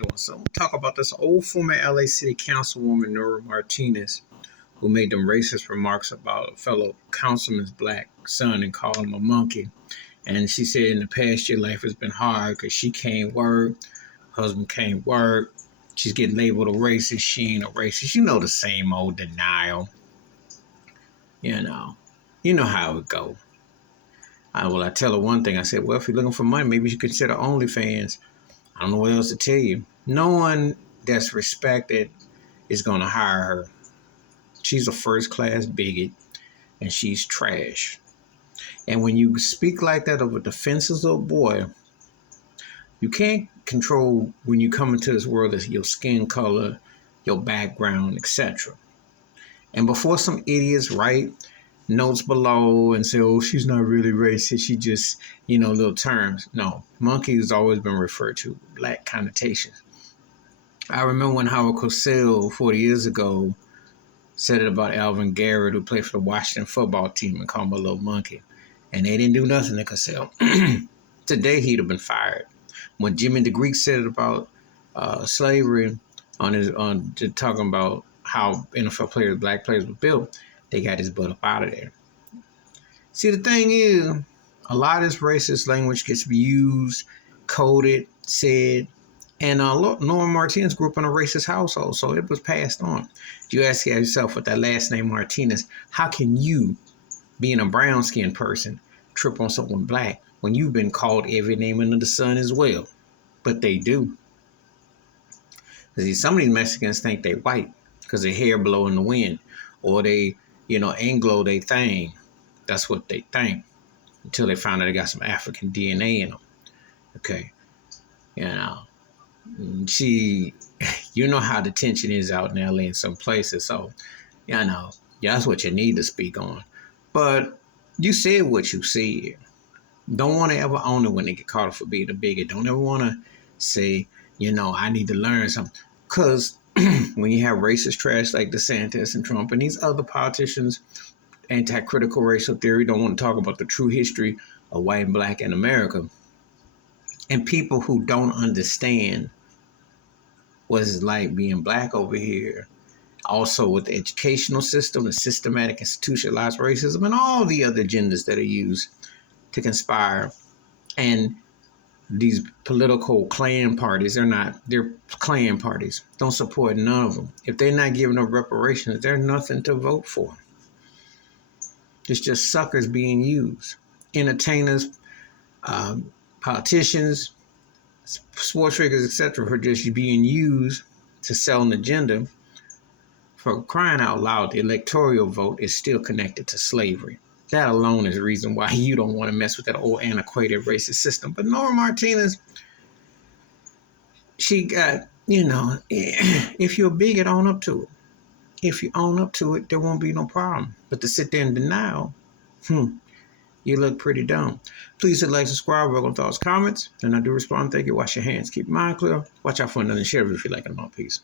doing something. Talk about this old former LA City Councilwoman Nury Martinez, who made them racist remarks about a fellow councilman's black son and called him a monkey. And she said in the past year life has been hard because she can't work, husband can't work. She's getting labeled a racist. She ain't a racist. You know the same old denial. You know how it go. I tell her one thing. I said, well, if you're looking for money, maybe you should consider OnlyFans. I don't know what else to tell you. No one that's respected is going to hire her. She's a first-class bigot, and she's trash. And when you speak like that of a defenseless little boy, you can't control when you come into this world as your skin color, your background, etc. And before some idiots write notes below and say, oh, she's not really racist, she just, little terms. No, monkey has always been referred to, black connotations. I remember when Howard Cosell 40 years ago said it about Alvin Garrett, who played for the Washington football team, and called him a little monkey. And they didn't do nothing to Cosell. Today, he'd have been fired. When Jimmy the Greek said it about slavery on talking about how NFL players, black players were built, they got his butt up out of there. See, the thing is, a lot of this racist language gets used, coded, said, and Norma Martinez grew up in a racist household, so it was passed on. You ask yourself with that last name Martinez, how can you, being a brown-skinned person, trip on someone black when you've been called every name under the sun as well? But they do. Because some of these Mexicans think they white because their hair blow in the wind, or they, Anglo they thing. That's what they think until they find out they got some African DNA in them. Okay, you know how the tension is out in LA in some places. So, that's what you need to speak on. But you said what you said. Don't want to ever own it when they get caught for being a bigot. Don't ever want to say, I need to learn something. Because when you have racist trash like DeSantis and Trump and these other politicians, anti-critical racial theory, don't want to talk about the true history of white and black in America. And people who don't understand what it's like being black over here. Also with the educational system, the systematic institutionalized racism, and all the other agendas that are used to conspire. And these political Klan parties, they're Klan parties. Don't support none of them. If they're not giving up reparations, they're nothing to vote for. It's just suckers being used. Entertainers, politicians, sports figures, etc., are just being used to sell an agenda. For crying out loud, the electoral vote is still connected to slavery. That alone is the reason why you don't want to mess with that old antiquated racist system. But Norma Martinez, she got, if you're a bigot, own up to it. If you own up to it, there won't be no problem. But to sit there in denial, you look pretty dumb. Please hit like, subscribe, welcome thoughts, comments. And I do respond. Thank you. Wash your hands. Keep your mind clear. Watch out for another sheriff if you like it. Peace.